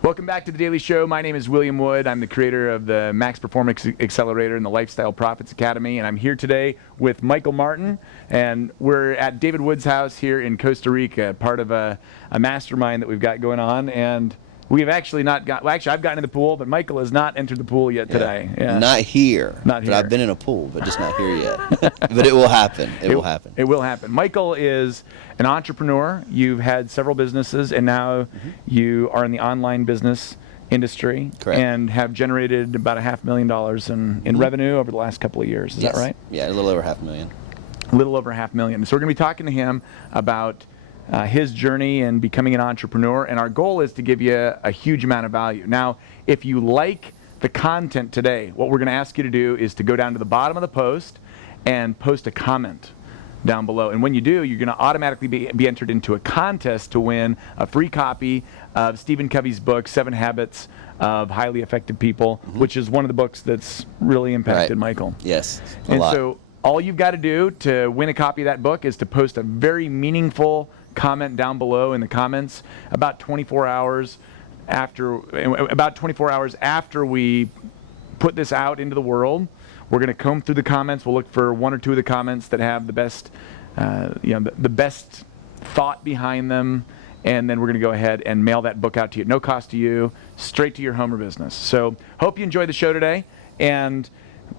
Welcome back to The Daily Show. My name is William Wood. I'm the creator of the Max Performance Accelerator and the Lifestyle Profits Academy, and I'm here today with Michael Martin, and we're at David Wood's house here in Costa Rica, part of a mastermind that we've got going on, and we have actually not got, well, actually I've gotten in the pool, but Michael has not entered the pool yet today. Yeah. Not here. Not here. But I've been in a pool, but just not here yet. But it will happen. It will happen. It will happen. Michael is an entrepreneur. You've had several businesses, and now you are in the online business industry. Correct. And have generated about $500,000 in revenue over the last couple of years. Is that right? Yeah, a little over $500,000. A little over $500,000. So we're going to be talking to him about his journey in becoming an entrepreneur, and our goal is to give you a huge amount of value. Now, if you like the content today, what we're going to ask you to do is to go down to the bottom of the post and post a comment down below. And when you do, you're going to automatically be entered into a contest to win a free copy of Stephen Covey's book, 7 Habits of Highly Effective People, which is one of the books that's really impacted Michael. Yes, a and lot. So all you've got to do to win a copy of that book is to post a very meaningful comment down below in the comments about 24 hours after we put this out into the world. We're going to comb through the comments. We'll look for 1 or 2 of the comments that have the best, the best thought behind them, and then we're going to go ahead and mail that book out to you. No cost to you, straight to your home or business. So hope you enjoyed the show today. And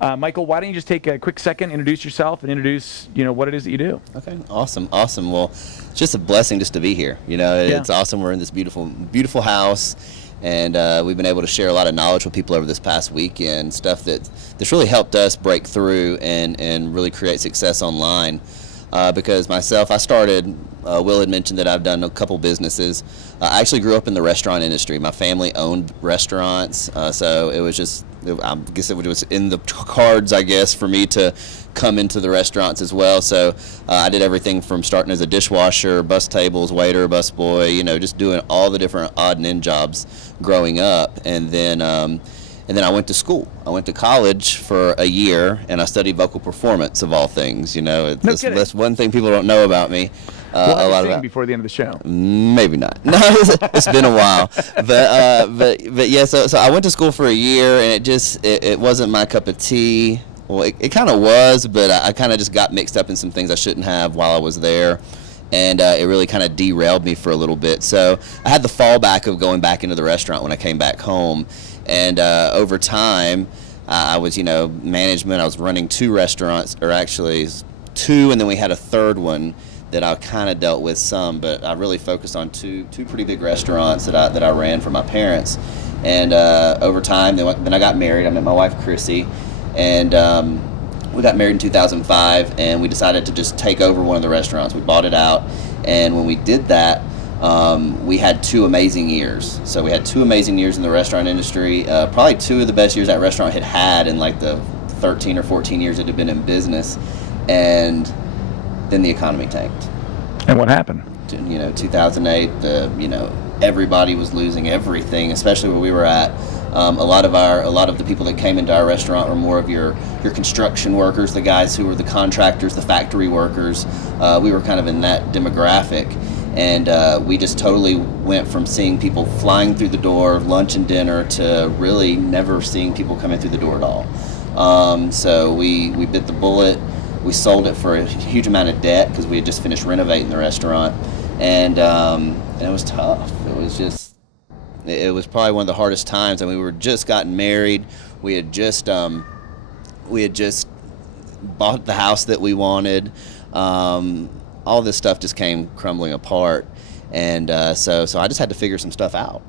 Michael, why don't you just take a quick second, introduce yourself, and introduce what it is that you do. Okay, awesome. Well, it's just a blessing just to be here. It's awesome. We're in this beautiful house, and we've been able to share a lot of knowledge with people over this past weekend, stuff that's really helped us break through and really create success online. Because myself, I started, Will had mentioned that I've done a couple businesses. I actually grew up in the restaurant industry. My family owned restaurants, so it was just, I guess it was in the cards, I guess, for me to come into the restaurants as well. So I did everything from starting as a dishwasher, bus tables, waiter, bus boy, just doing all the different odd and end jobs growing up. And then I went to school. I went to college for a year, and I studied vocal performance, of all things. That's one thing people don't know about me. We'll have to sing before the end of the show. Maybe not. No, it's been a while. But yeah. So I went to school for a year, and it wasn't my cup of tea. Well, it kind of was, but I kind of just got mixed up in some things I shouldn't have while I was there. And it really kind of derailed me for a little bit. So I had the fallback of going back into the restaurant when I came back home. And over time, I was, management. I was running 2 restaurants, or actually 2, and then we had a third one that I kind of dealt with some. But I really focused on two pretty big restaurants that I ran for my parents. And over time, then I got married. I met my wife, Chrissy, and we got married in 2005, and we decided to just take over one of the restaurants. We bought it out, and when we did that, we had 2 amazing years. So we had 2 amazing years in the restaurant industry, probably 2 of the best years that restaurant had in like the 13 or 14 years it had been in business. And then the economy tanked. And what happened? 2008, everybody was losing everything, especially where we were at. A lot of the people that came into our restaurant were more of your construction workers, the guys who were the contractors, the factory workers. We were kind of in that demographic. And we just totally went from seeing people flying through the door, lunch and dinner, to really never seeing people coming through the door at all. So we bit the bullet. We sold it for a huge amount of debt because we had just finished renovating the restaurant. And it was tough. It was probably one of the hardest times. And we were just gotten married. We had just bought the house that we wanted. All this stuff just came crumbling apart, and so I just had to figure some stuff out.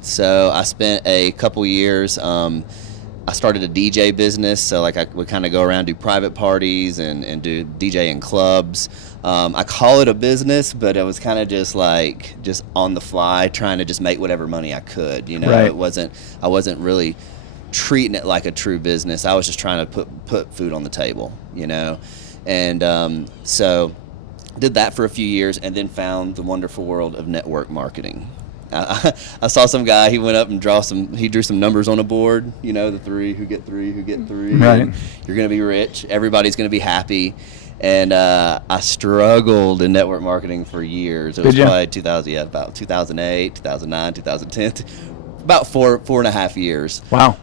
So I spent a couple years. I started a DJ business, so I would kind of go around, do private parties and do DJ in clubs. I call it a business, but it was kind of just on the fly, trying to just make whatever money I could. Right. I wasn't really treating it like a true business. I was just trying to put food on the table, and so did that for a few years, and then found the wonderful world of network marketing. I saw some guy, he went up and drew some numbers on a board, the 3 who get 3 who get 3. Right. You're going to be rich. Everybody's going to be happy. And I struggled in network marketing for years. It was probably about 2008, 2009, 2010. about four and a half years. Wow.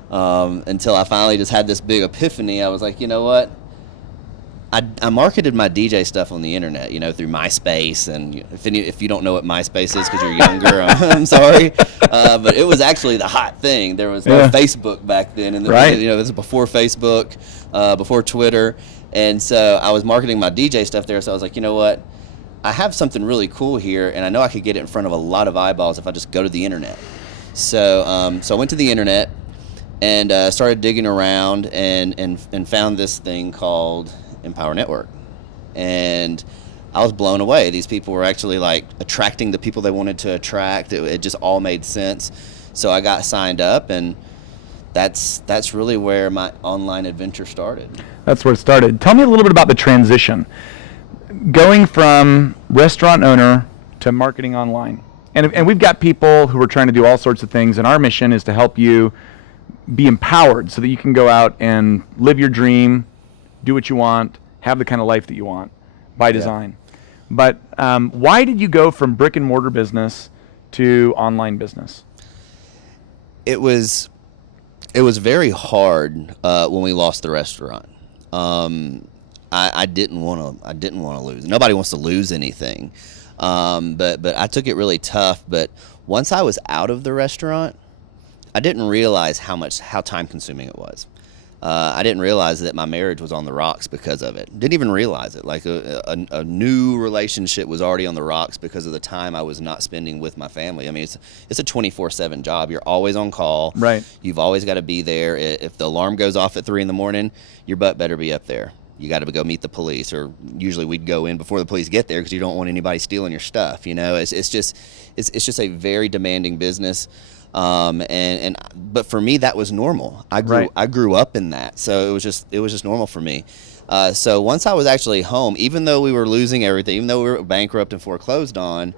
Until I finally just had this big epiphany. I was like, you know what? I marketed my DJ stuff on the internet, through MySpace, and if you don't know what MySpace is because you're younger, I'm sorry, but it was actually the hot thing. There was no Facebook back then, and right. This is before Facebook, before Twitter, and so I was marketing my DJ stuff there. So I was like, you know what, I have something really cool here, and I know I could get it in front of a lot of eyeballs if I just go to the internet. So I went to the internet and started digging around and found this thing called Empower Network, and I was blown away. These people were actually like attracting the people they wanted to attract. It just all made sense. So I got signed up, and that's really where my online adventure started. That's where it started. Tell me a little bit about the transition, going from restaurant owner to marketing online. And we've got people who are trying to do all sorts of things, and our mission is to help you be empowered so that you can go out and live your dream, do what you want, have the kind of life that you want by design. But why did you go from brick and mortar business to online business? It was very hard when we lost the restaurant. I didn't want to lose. Nobody wants to lose anything. But I took it really tough. But once I was out of the restaurant, I didn't realize how time consuming it was. I didn't realize that my marriage was on the rocks because of it. Didn't even realize it. Like a new relationship was already on the rocks because of the time I was not spending with my family. I mean, it's a 24/7 job. You're always on call. Right. You've always got to be there. If the alarm goes off at 3 a.m, your butt better be up there. You got to go meet the police, or usually we'd go in before the police get there because you don't want anybody stealing your stuff. It's just a very demanding business. But for me, that was normal. I grew up in that, so it was just normal for me. So once I was actually home, even though we were losing everything, even though we were bankrupt and foreclosed on,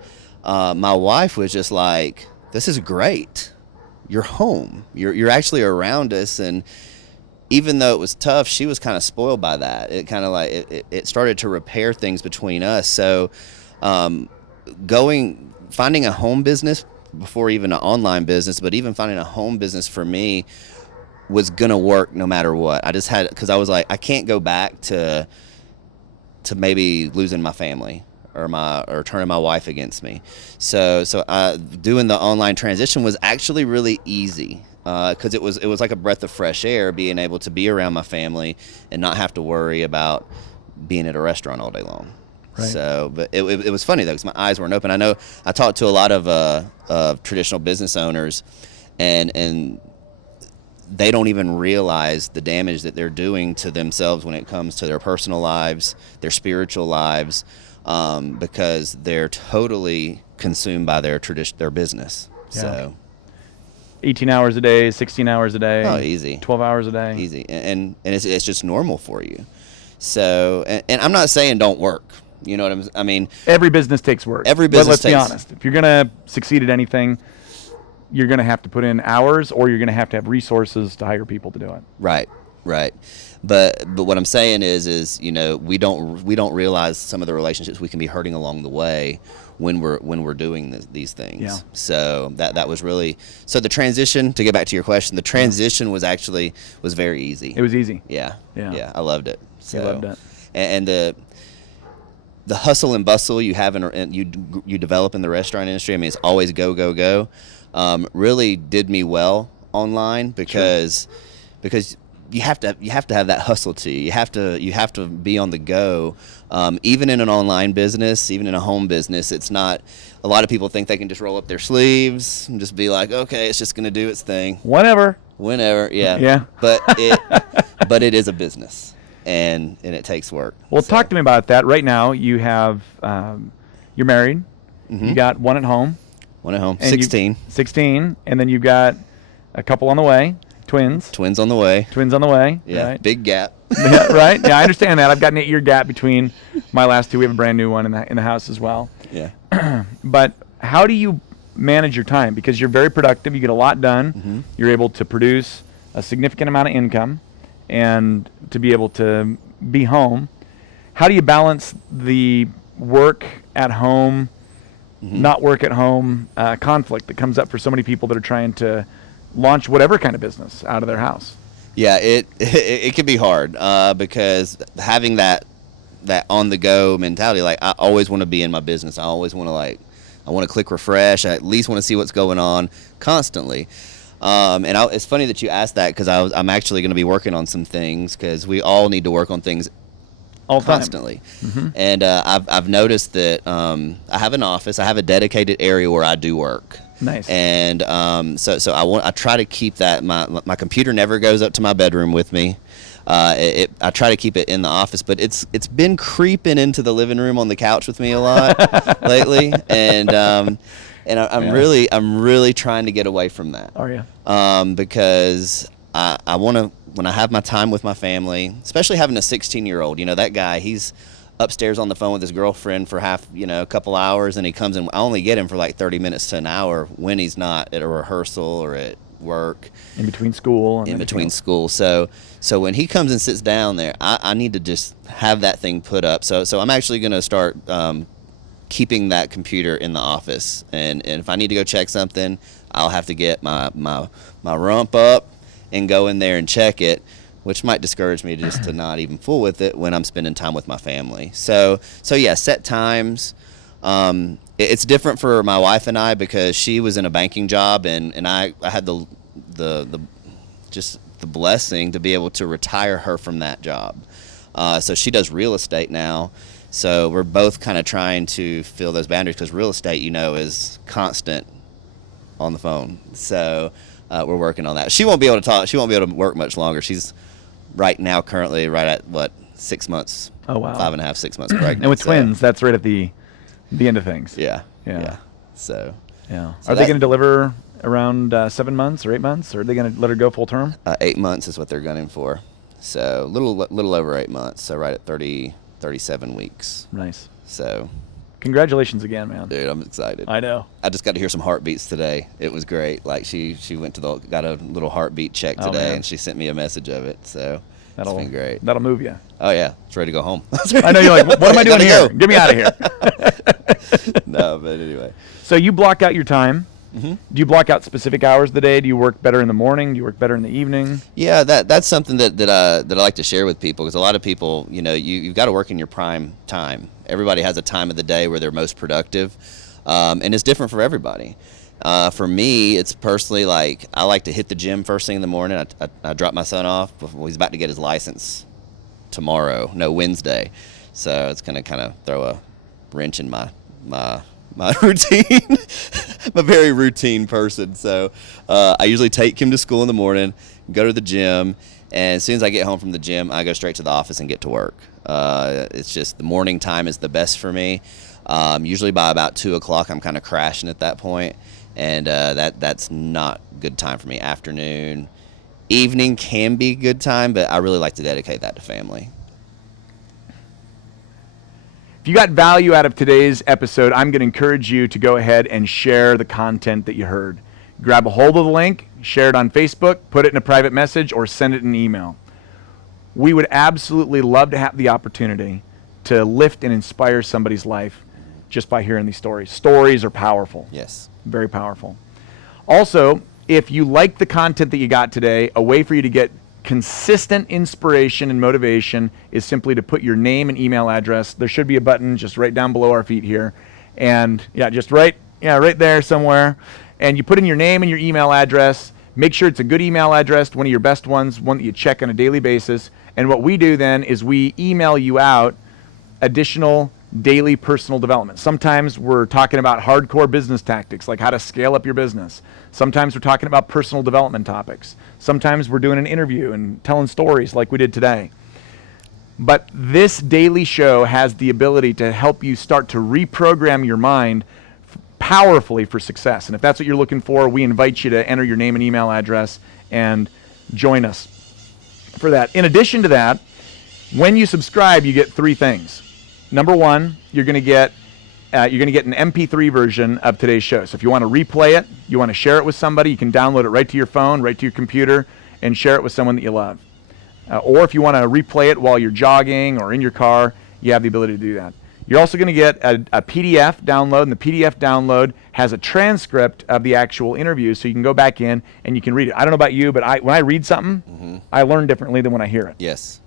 my wife was just like, "This is great. You're home. You're actually around us." And even though it was tough, she was kind of spoiled by that. It kind of like it started to repair things between us. So finding a home business before even an online business, but even finding a home business for me was gonna work no matter what. I just had, because I was like, I can't go back to maybe losing my family or turning my wife against me. So doing the online transition was actually really easy. Because it was like a breath of fresh air, being able to be around my family and not have to worry about being at a restaurant all day long. Right. So, but it was funny though, because my eyes weren't open. I know I talked to a lot of traditional business owners, and they don't even realize the damage that they're doing to themselves when it comes to their personal lives, their spiritual lives, because they're totally consumed by their business. Yeah. So. 18 hours a day, 16 hours a day. Oh, easy. 12 hours a day. Easy. And it's just normal for you. So, and I'm not saying don't work. You know what I mean? Every business takes work. Every business But let's be honest. If you're going to succeed at anything, you're going to have to put in hours, or you're going to have resources to hire people to do it. Right. But what I'm saying is we don't realize some of the relationships we can be hurting along the way when we're doing these things. Yeah. So that was really, so the transition, to get back to your question, the transition was very easy. It was easy. Yeah. I loved it. So, you loved it. And the hustle and bustle you have and you develop in the restaurant industry, I mean, it's always go, really did me well online because you have to have that hustle to you. You have to be on the go. Even in an online business, even in a home business, it's not, a lot of people think they can just roll up their sleeves and just be like, okay, it's just going to do its thing. Whenever, yeah. Yeah. But it is a business, and it takes work. Well, talk to me about that. Right now, you have, you're married. Mm-hmm. You got one at home. 16. 16, and then you've got a couple on the way. Twins on the way. Yeah, right. Big gap. Yeah, right. Yeah, I understand that. I've got an 8-year gap between my last two. We have a brand new one in the house as well. Yeah. But how do you manage your time? Because you're very productive. You get a lot done. Mm-hmm. You're able to produce a significant amount of income, and to be able to be home. How do you balance the work at home not work at home conflict that comes up for so many people that are trying to launch whatever kind of business out of their house. Yeah, it can be hard because having that on the go mentality, like I always want to be in my business. I always want to I want to click refresh. I at least want to see what's going on constantly. It's funny that you asked that because I'm actually going to be working on some things because we all need to work on things all constantly. And I've noticed that I have an office. I have a dedicated area where I do work. Nice. And so I try to keep that. My computer never goes up to my bedroom with me. I try to keep it in the office, but it's been creeping into the living room on the couch with me a lot lately, and I'm really trying to get away from that. Are you? Because I want to, when I have my time with my family, especially having a 16-year-old, that guy, he's upstairs on the phone with his girlfriend for a couple hours, and he comes in. I only get him for like 30 minutes to an hour when he's not at a rehearsal or at work. In between school. In between school. So when he comes and sits down there, I need to just have that thing put up. So I'm actually going to start keeping that computer in the office. And if I need to go check something, I'll have to get my rump up and go in there and check it, which might discourage me just to not even fool with it when I'm spending time with my family. So yeah, set times. It's different for my wife and I because she was in a banking job and I had the blessing to be able to retire her from that job. So she does real estate now. So we're both kind of trying to fill those boundaries because real estate, is constant on the phone. So we're working on that. She won't be able to talk. She won't be able to work much longer. She's currently right at 6 months. Oh, wow. 5.5, 6 months pregnant. And with twins, that's right at the end of things. Yeah. So are they going to deliver around 7 months or 8 months, or are they going to let her go full term? 8 months is what they're gunning for. So little over 8 months. So right at 37 weeks. Nice. So congratulations again, man. Dude, I'm excited. I know. I just got to hear some heartbeats today. It was great. Like she went got a little heartbeat check today, and she sent me a message of it. So it's been great. That'll move you. Oh yeah, it's ready to go home. I know, you're like, what am I doing here? Get me out of here. No, but anyway. So you block out your time. Mm-hmm. Do you block out specific hours of the day? Do you work better in the morning? Do you work better in the evening? Yeah, that's something that I like to share with people because a lot of people, you've got to work in your prime time. Everybody has a time of the day where they're most productive, and it's different for everybody. For me, it's personally I like to hit the gym first thing in the morning. I drop my son off before he's about to get his license Wednesday. So it's going to kind of throw a wrench in my routine. I'm a very routine person. So I usually take him to school in the morning, go to the gym, and as soon as I get home from the gym, I go straight to the office and get to work. It's just the morning time is the best for me. Usually by about 2 o'clock, I'm kind of crashing at that point, and that's not good time for me. Afternoon, evening can be good time, but I really like to dedicate that to family. If you got value out of today's episode, I'm going to encourage you to go ahead and share the content that you heard. Grab a hold of the link, share it on Facebook, put it in a private message, or send it in an email. We would absolutely love to have the opportunity to lift and inspire somebody's life just by hearing these stories. Stories are powerful. Yes. Very powerful. Also, if you like the content that you got today, a way for you to get consistent inspiration and motivation is simply to put your name and email address. There should be a button just right down below our feet here. And just right there somewhere. And you put in your name and your email address. Make sure it's a good email address, one of your best ones, one that you check on a daily basis. And what we do then is we email you out additional daily personal development. Sometimes we're talking about hardcore business tactics, like how to scale up your business. Sometimes we're talking about personal development topics. Sometimes we're doing an interview and telling stories like we did today. But this daily show has the ability to help you start to reprogram your mind powerfully for success. And if that's what you're looking for, we invite you to enter your name and email address and join us for that. In addition to that, when you subscribe, you get 3 things. Number 1, you're going to get an MP3 version of today's show. So if you want to replay it, you want to share it with somebody, you can download it right to your phone, right to your computer, and share it with someone that you love. Or if you want to replay it while you're jogging or in your car, you have the ability to do that. You're also going to get a PDF download, and the PDF download has a transcript of the actual interview, so you can go back in and you can read it. I don't know about you, but when I read something, I learn differently than when I hear it. Yes.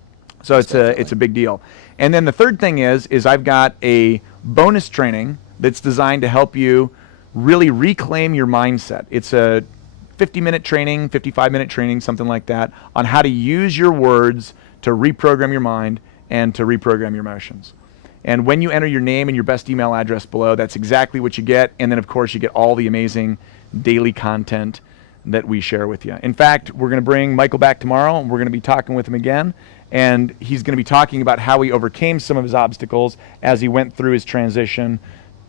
So it's a big deal. And then the third thing is I've got a bonus training that's designed to help you really reclaim your mindset. It's a 50-minute training, 55-minute training, something like that, on how to use your words to reprogram your mind and to reprogram your emotions. And when you enter your name and your best email address below, that's exactly what you get. And then, of course, you get all the amazing daily content that we share with you. In fact, we're going to bring Michael back tomorrow, and we're going to be talking with him again. And he's going to be talking about how he overcame some of his obstacles as he went through his transition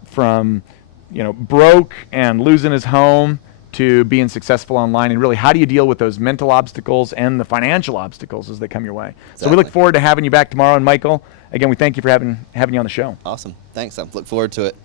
from, broke and losing his home to being successful online, and really how do you deal with those mental obstacles and the financial obstacles as they come your way. Exactly. So we look forward to having you back tomorrow. And Michael, again, we thank you for having you on the show. Awesome. Thanks. I look forward to it.